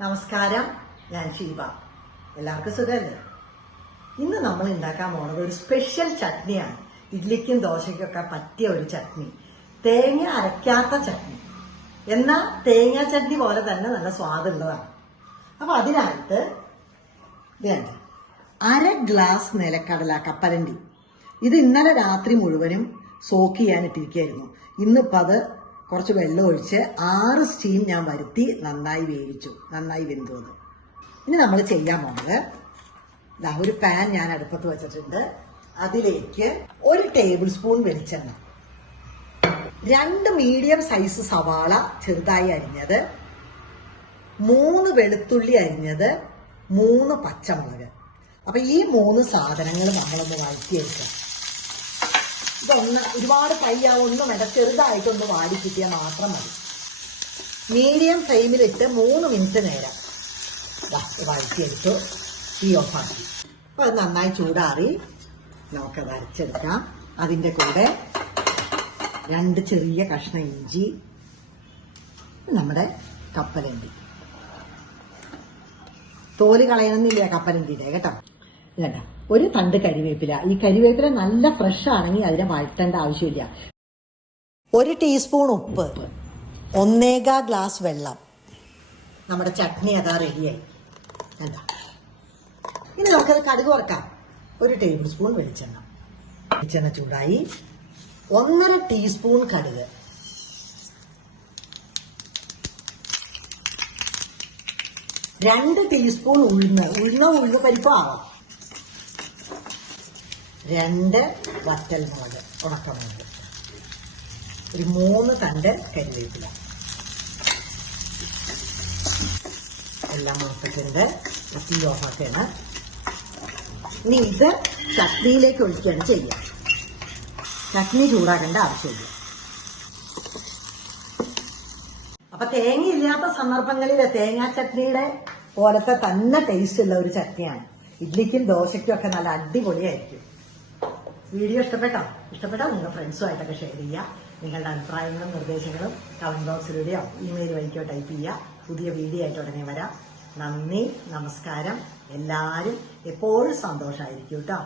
നമസ്കാരം ഞാൻ ഷീബ. എല്ലാവർക്കും സുഖമല്ലേ? ഇന്ന് നമ്മൾ ഉണ്ടാക്കാൻ പോണത് ഒരു സ്പെഷ്യൽ ചട്നിയാണ്. ഇഡ്ലിക്കും ദോശയ്ക്കൊക്കെ പറ്റിയ ഒരു ചട്നി. തേങ്ങ അരയ്ക്കാത്ത ചട്നി. എന്നാൽ തേങ്ങ ചട്നി പോലെ തന്നെ നല്ല സ്വാദുള്ളതാണ്. അപ്പൊ അതിനകത്ത് വേണ്ട. അര ഗ്ലാസ് നിലക്കടല കപ്പലണ്ടി. ഇത് ഇന്നലെ രാത്രി മുഴുവനും സോക്ക് ചെയ്യാൻ ഇട്ടിരിക്കുകയായിരുന്നു. ഇന്നിപ്പോൾ അത് കുറച്ച് വെള്ളം ഒഴിച്ച് ആറ് സ്റ്റീം ഞാൻ വരുത്തി നന്നായി വേവിച്ചു. നന്നായി വെന്തു അത് ഇനി നമ്മൾ ചെയ്യാൻ പോണത് ഇതാ ഒരു പാൻ ഞാൻ അടുപ്പത്ത് വെച്ചിട്ടുണ്ട്. അതിലേക്ക് ഒരു ടേബിൾ സ്പൂൺ വെളിച്ചെണ്ണ. രണ്ട് മീഡിയം സൈസ് സവാള ചെറുതായി അരിഞ്ഞത്. മൂന്ന് വെളുത്തുള്ളി അരിഞ്ഞത്. മൂന്ന് പച്ചമുളക്. അപ്പൊ ഈ മൂന്ന് സാധനങ്ങൾ നമ്മളൊന്ന് വഴറ്റിയെടുക്കുക ഇതൊന്ന് ഒരുപാട് കൈയാവൊന്നും വേണ്ട ചെറുതായിട്ടൊന്ന് വാടി കിട്ടിയാൽ മാത്രം മതി. മീഡിയം ഫ്ലെയിമിലിട്ട് മൂന്ന് മിനിറ്റ് നേരം. വഴറ്റിയെടുത്തു. തീ ഓഫാക്കി. അപ്പൊ അത് നന്നായി ചൂടാറി. നമുക്ക് വരച്ചെടുക്കാം അതിന്റെ കൂടെ രണ്ട് ചെറിയ കഷ്ണം ഇഞ്ചി നമ്മുടെ കപ്പലണ്ടി. തോൽ കളയണമെന്നില്ല കപ്പലണ്ടിയുടെ കേട്ടോ? ഇല്ല ഒരു തണ്ട് കരിവേപ്പില. ഈ കരിവേപ്പില നല്ല ഫ്രഷ് ആണെങ്കിൽ അതിനെ വഴറ്റേണ്ട ആവശ്യമില്ല. ഒരു ടീസ്പൂൺ ഉപ്പ്. ഒന്നേകാ ഗ്ലാസ് വെള്ളം. നമ്മുടെ ചട്നി അതാ റെഡിയായി എന്താ ഇനി നമുക്കത് കടുക് വറക്കാം. ഒരു ടേബിൾ സ്പൂൺ വെളിച്ചെണ്ണ. വെളിച്ചെണ്ണ ചൂടായി. ഒന്നര ടീസ്പൂൺ കടുക്. രണ്ട് ടീസ്പൂൺ ഉഴുന്ന്. ഉഴുന്ന ഉഴുന്ന് പരിപ്പ് ആവാം രണ്ട് വറ്റൽ മുളക് ഉണക്കമുളക് ഒരു മൂന്ന് തണ്ട് കരിവേപ്പില. എല്ലാം മുളപ്പിക്കുന്നത് തീ ഓഫാക്കാണ് ഇനി ഇത് ചട്നിയിലേക്ക് ഒഴിക്കുകയാണ് ചെയ്യുക. ചട്നി ചൂടാക്കേണ്ട ആവശ്യമില്ല. അപ്പൊ തേങ്ങ ഇല്ലാത്ത സന്ദർഭങ്ങളിൽ തേങ്ങാ ചട്നിയുടെ പോലത്തെ തന്നെ ടേസ്റ്റ് ഉള്ള ഒരു ചട്നിയാണ്. ഇഡ്ലിക്കും ദോശയ്ക്കും ഒക്കെ നല്ല അടിപൊളിയായിരിക്കും. വീഡിയോ ഇഷ്ടപ്പെട്ടോ? ഇഷ്ടപ്പെട്ടാൽ നിങ്ങൾ ഫ്രണ്ട്സുമായിട്ടൊക്കെ ഷെയർ ചെയ്യുക നിങ്ങളുടെ അഭിപ്രായങ്ങളും നിർദ്ദേശങ്ങളും കമന്റ് ബോക്സിലൂടെയോ ഇമെയിൽ വഴിക്കോ ടൈപ്പ് ചെയ്യുക പുതിയ വീഡിയോ ആയിട്ട് ഉടനെ വരാം. നന്ദി നമസ്കാരം. എല്ലാവരും എപ്പോഴും സന്തോഷമായിരിക്കും കേട്ടോ